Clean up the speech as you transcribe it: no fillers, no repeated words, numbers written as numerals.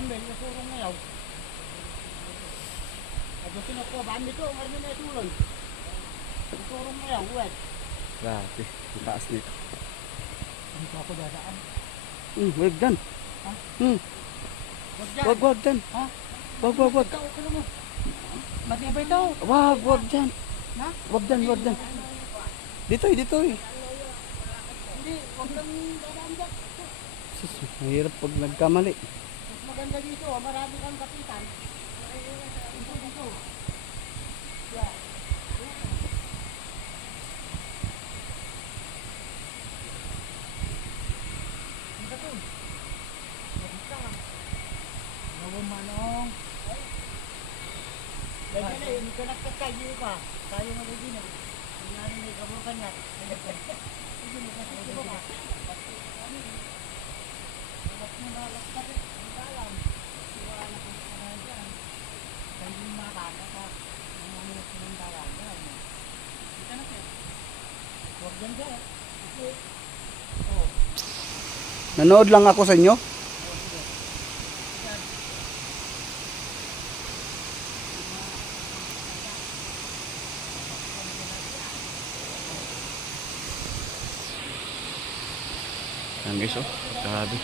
kambel, nasurong ngayaw. At yung sinukuhaan dito, ngayon na ituloy. Nasurong ngayaw, uwet. Grabe, ang taas nito. Dito ako dadaan. Wag dan. Ha? Wag dyan. Wag dan. Ha? Wag. Ikaw, kala mo. Matibay ito. Wag dan. Ha? Wag dan. Dito. Hindi, wag lang dadaan dyan. Sus, mahirap pag nagkamali. Mas maganda dito, marami kang kapitan. Dito. Yeah. Dito to. Dito ka. Nawang manong. Ganyan na, hindi ka nagkakay dito pa. Tayo magiging na. Kung namin may kabukan niya. Hindi mo kasi ito ba? Ba't mo nalagkat eh? Hindi ka alam. Wala na kung saan dyan. Hindi mo makakata pa. Ang mga sinundalan dyan. Dito na siya. Huwag dyan siya eh. Kasi, oo. Nanood lang ako sa inyo. Ang guys, oh. Grabe.